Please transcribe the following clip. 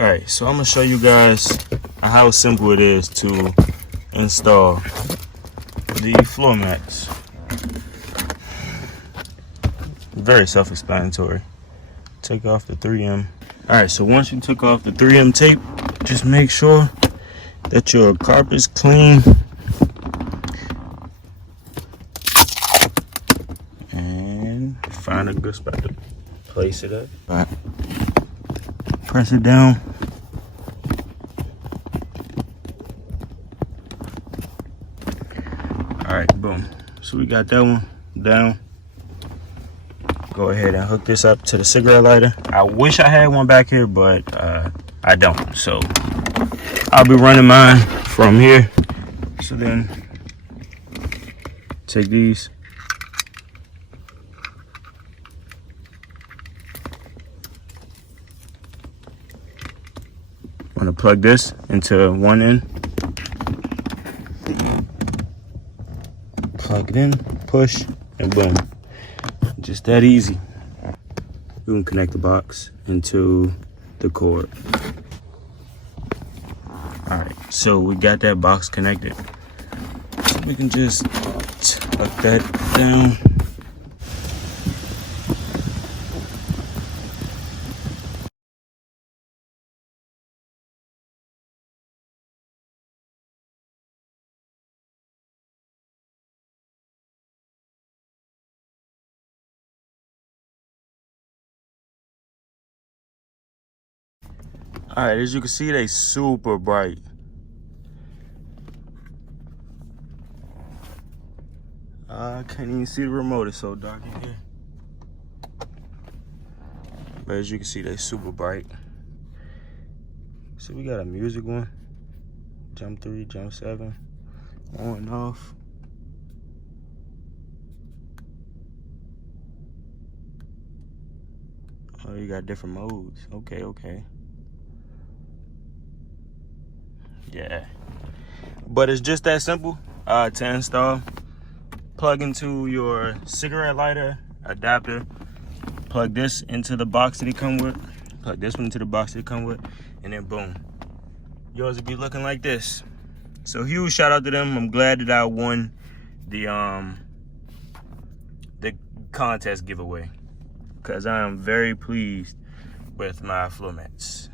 All right, so I'm gonna show you guys how simple it is to install the floor mats. Very self-explanatory. Take off the 3M. All right, so once you took off the 3M tape, just make sure that your carpet's clean. And find a good spot to place it at. All right. Press it down. All right, boom. So we got that one down. Go ahead and hook this up to the cigarette lighter. I wish I had one back here, but I don't. So I'll be running mine from here. So then take these. I'm gonna plug this into one end. Plug it in, push, and boom. Just that easy. You can connect the box into the cord. All right, so we got that box connected. So we can just tuck that down. All right, as you can see, they super bright. I can't even see the remote, it's so dark in here. But as you can see, they super bright. So we got a music one, jump 3, jump 7, on and off. Oh, you got different modes. Okay. Yeah. But it's just that simple to install. Plug into your cigarette lighter adapter. Plug this into the box that it come with. Plug this one into the box that it come with. And then boom. Yours will be looking like this. So huge shout out to them. I'm glad that I won the contest giveaway, because I am very pleased with my floor mats.